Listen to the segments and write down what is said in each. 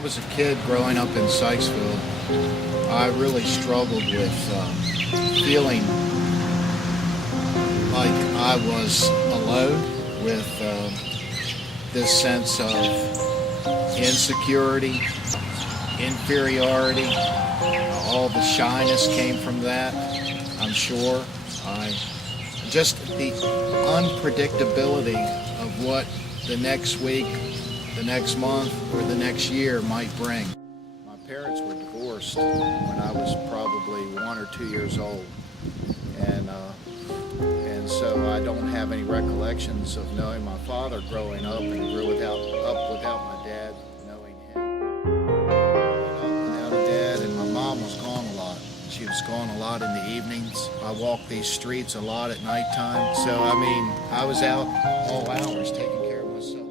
I was a kid growing up in Sykesville, I really struggled with feeling like I was alone, with this sense of insecurity, inferiority. All the shyness came from that, I'm sure. Just the unpredictability of what the next week, the next month, or the next year might bring. My parents were divorced when I was probably 1 or 2 years old, and so I don't have any recollections of knowing my father growing up and grew without my dad, knowing him. Without a dad, and my mom was gone a lot. She was gone a lot in the evenings. I walked these streets a lot at nighttime. So, I was out all hours taking care of myself.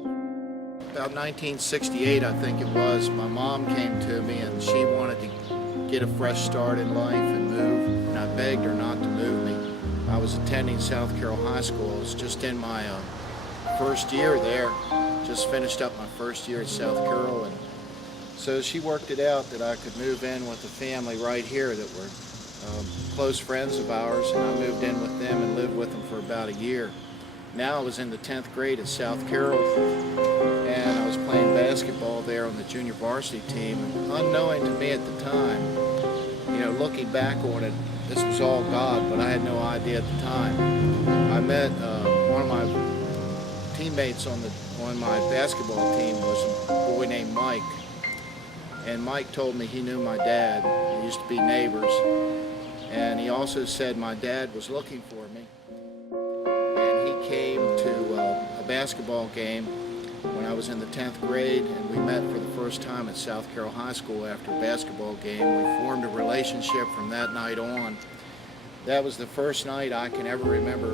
About 1968, I think it was, my mom came to me and she wanted to get a fresh start in life and move. And I begged her not to move me. I was attending South Carroll High School. I was just in my first year there. Just finished up my first year at South Carroll. And so she worked it out that I could move in with a family right here that were close friends of ours, and I moved in with them and lived with them for about a year. Now I was in the 10th grade at South Carroll, and I was playing basketball there on the junior varsity team. And unknowing to me at the time, looking back on it, this was all God, but I had no idea at the time. I met one of my teammates on my basketball team was a boy named Mike. And Mike told me he knew my dad. We used to be neighbors. And he also said my dad was looking for me. And he came to a basketball game when I was in the 10th grade, and we met for the first time at South Carroll High School after a basketball game. We formed a relationship from that night on. That was the first night I can ever remember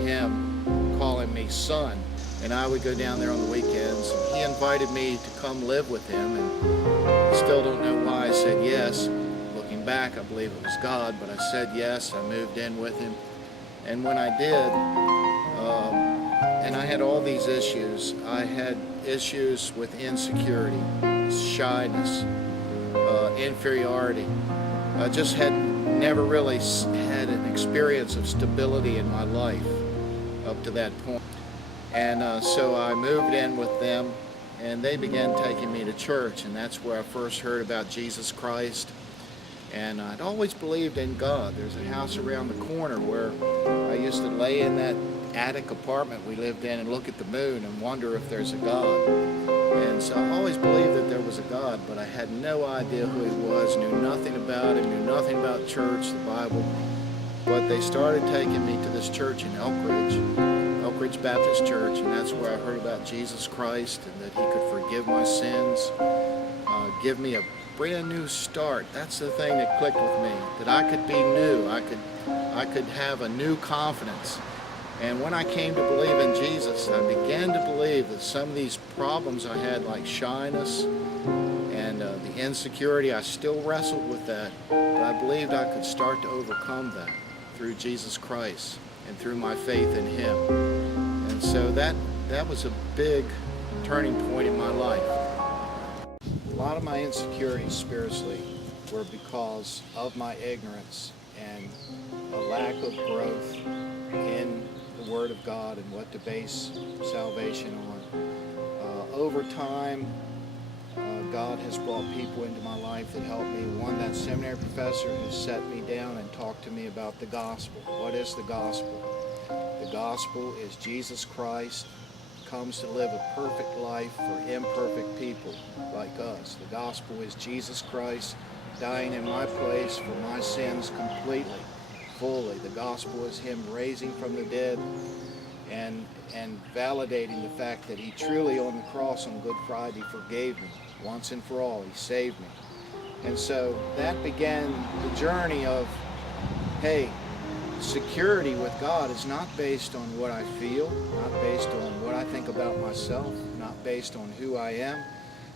him calling me son. And I would go down there on the weekends. He invited me to come live with him, and I still don't know why I said yes. Looking back, I believe it was God, but I said yes. I moved in with him. And when I did, and I had all these issues. I had issues with insecurity, shyness, inferiority. I just had never really had an experience of stability in my life up to that point. And so I moved in with them, and they began taking me to church, and that's where I first heard about Jesus Christ. And I'd always believed in God. There's a house around the corner where I used to lay in that attic apartment we lived in and look at the moon and wonder if there's a God. And so I always believed that there was a God, but I had no idea who he was, knew nothing about him, knew nothing about church, the Bible. But they started taking me to this church in Elk Ridge Baptist Church, and that's where I heard about Jesus Christ and that he could forgive my sins, give me a brand new start. That's the thing that clicked with me, that I could be new, I could have a new confidence. And when I came to believe in Jesus, I began to believe that some of these problems I had, like shyness and the insecurity, I still wrestled with that, but I believed I could start to overcome that through Jesus Christ and through my faith in him. And so that was a big turning point in my life. A lot of my insecurities spiritually were because of my ignorance and a lack of growth in the Word of God and what to base salvation on. Over time, God has brought people into my life that helped me. One, that seminary professor who sat me down and talked to me about the gospel. What is the gospel? The gospel is Jesus Christ comes to live a perfect life for imperfect people like us. The gospel is Jesus Christ dying in my place for my sins completely, fully. The gospel is him raising from the dead and validating the fact that he truly on the cross on Good Friday forgave me once and for all. He saved me. And so that began the journey of, hey, security with God is not based on what I feel, not based on what I think about myself, not based on who I am,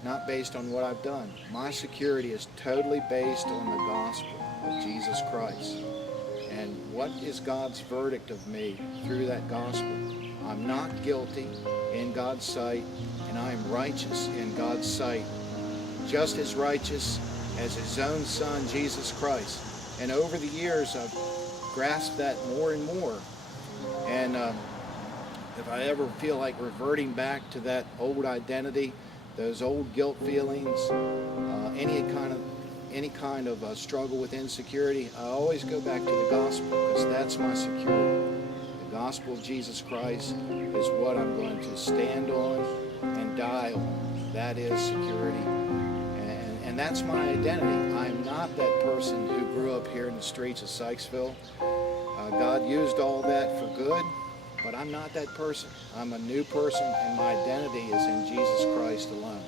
not based on what I've done. My security is totally based on the gospel of Jesus Christ. And what is God's verdict of me through that gospel? I'm not guilty in God's sight, and I am righteous in God's sight just as righteous as his own Son, Jesus Christ. And over the years, I've grasped that more and more. And if I ever feel like reverting back to that old identity, those old guilt feelings, any kind of struggle with insecurity, I always go back to the gospel, because that's my security. The gospel of Jesus Christ is what I'm going to stand on and die on. That is security. And that's my identity. I'm not that person who grew up here in the streets of Sykesville. God used all that for good, but I'm not that person. I'm a new person, and my identity is in Jesus Christ alone.